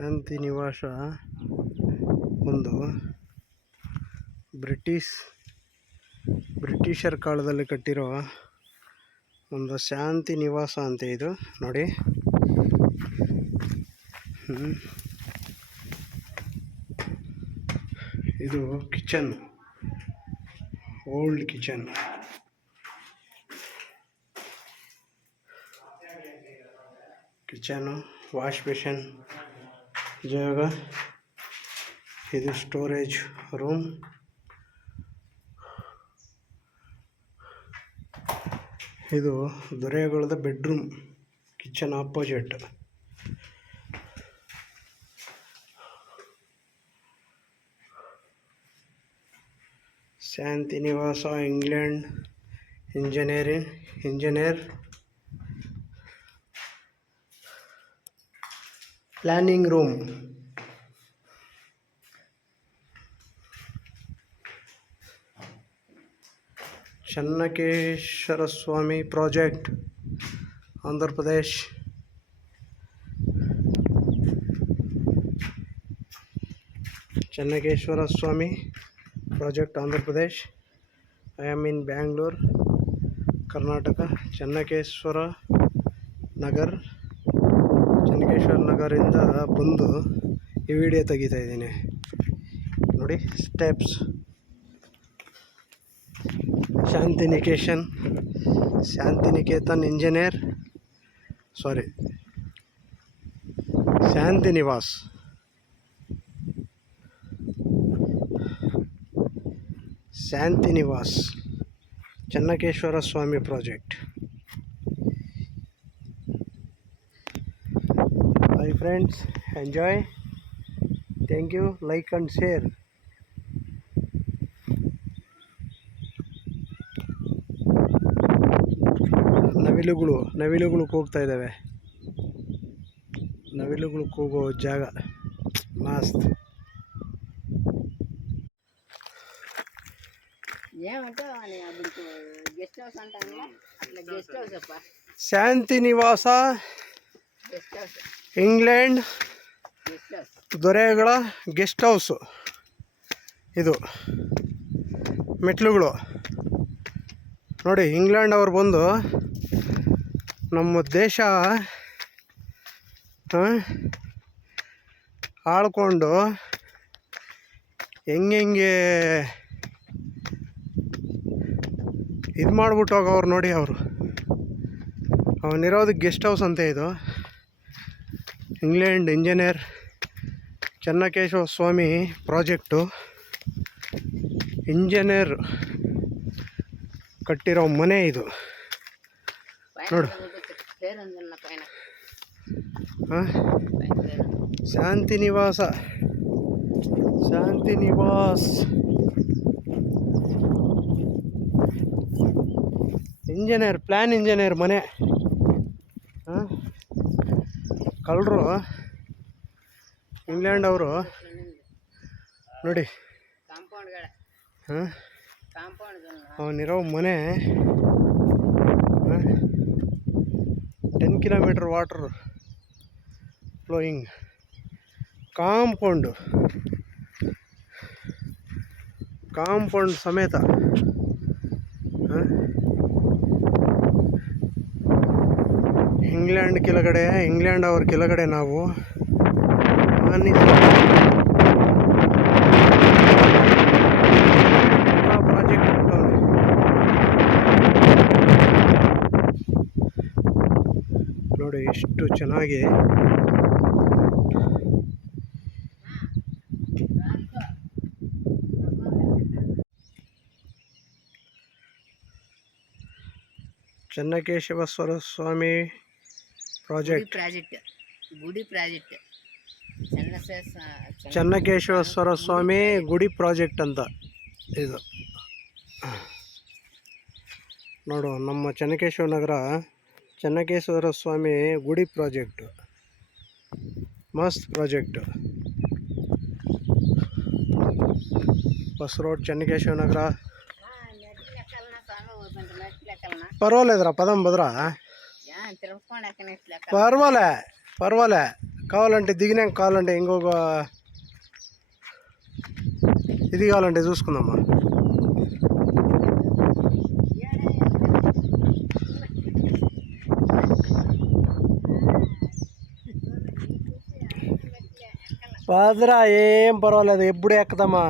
ಶಾಂತಿ ನಿವಾಸ ಒಂದು ಬ್ರಿಟಿಷರ್ ಕಾಲದಲ್ಲಿ ಕಟ್ಟಿರೋ ಒಂದು ಶಾಂತಿ ನಿವಾಸ ಅಂತೆ ಇದು ನೋಡಿ. ಇದು kitchen, old kitchen. Kitchen, wash basin ಜಾಗ. ಇದು ಸ್ಟೋರೇಜ್ ರೂಮ್. ಇದು ದೊರೆಗಳದ bedroom, kitchen opposite. Shanti Nivasa, England. Engineer planning room. Channakeshwara Swamy project, Andhra Pradesh. Channakeshwara Swamy project, Andhra Pradesh. I am in Bangalore, Karnataka. Channakeshwara ನಗರಿಂದ ಬಂದು ಈ ವಿಡಿಯೋ ತೆಗಿತಾ ಇದ್ದೀನಿ ನೋಡಿ. Steps. Shantiniketan Shanti Nivas. Shanti Nivas, Channakeshwara Swamy project. Hi friends, enjoy. Thank you. Like and share. ನವಿಲುಗಳು ಕೂಗ್ತಾ ಇದ್ದಾವೆ. ನವಿಲುಗಳು ಕೂಗೋ ಜಾಗ ಮಸ್ತ್. ಶಾಂತಿ ನಿವಾಸ, ಇಂಗ್ಲೆಂಡ್ ದೊರೆಗಳ ಗೆಸ್ಟ್ ಹೌಸು. ಇದು ಮೆಟ್ಲುಗಳು ನೋಡಿ. ಇಂಗ್ಲೆಂಡ್ ಅವ್ರು ಬಂದು ನಮ್ಮ ದೇಶ ಆಳ್ಕೊಂಡು ಹೆಂಗೆ ಇದು ಮಾಡ್ಬಿಟ್ಟು ಹೋಗವ್ರು ನೋಡಿ. ಅವನಿರೋದು ಗೆಸ್ಟ್ ಹೌಸ್ ಅಂತೆ ಇದು. ಇಂಗ್ಲೆಂಡ್ ಇಂಜಿನಿಯರ್ ಚನ್ನಕೇಶವ ಸ್ವಾಮಿ ಪ್ರಾಜೆಕ್ಟು. ಇಂಜಿನಿಯರ್ ಕಟ್ಟಿರೋ ಮನೆ ಇದು ನೋಡು. ಶಾಂತಿ ನಿವಾಸ್ ಇಂಜಿನಿಯರ್ ಮನೆ. ಕಳ್ಳರು ಇಂಗ್ಲೆಂಡ್ ಅವರು ನೋಡಿ. ಅವನಿರೋ ಮನೆ 10 ಕಿಲೋಮೀಟರ್ ವಾಟರ್ ಫ್ಲೋಯಿಂಗ್. ಕಾಂಪೌಂಡ್ ಸಮೇತ. ಇಂಗ್ಲೆಂಡ್ ಅವ್ರ ಕೆಳಗಡೆ ನಾವು ಪ್ರಾಜೆಕ್ಟ್ ನೋಡಿ ಎಷ್ಟು ಚೆನ್ನಾಗಿ. ಚನ್ನಕೇಶವ ಸ್ವಾಮಿ ಪ್ರಾಜೆಕ್ಟ್, ಚನ್ನಕೇಶ್ವರ ಸ್ವಾಮಿ ಗುಡಿ ಪ್ರಾಜೆಕ್ಟ್ ಅಂತ ಇದು ನೋಡು. ನಮ್ಮ ಚನ್ನಕೇಶ್ವರ ಸ್ವಾಮಿ ಗುಡಿ ಪ್ರಾಜೆಕ್ಟು ಮಸ್ತ್ ಪ್ರಾಜೆಕ್ಟು. ಬಸ್ ರೋಡ್, ಚನ್ನಕೇಶವ ನಗರ. ಪರವಾಗಿಲ್ಲದ್ರ ಪದಂ ಬದ್ರ ಪರವಾಗಿಲ್ಲ కావాలంటే దిగినాక కావాలంటే ఇంకొక ఇది కావాలంటే చూసుకుందామా. బాదరా ఏం పర్వాలేదు, ఎప్పుడు ఎక్కుతామా.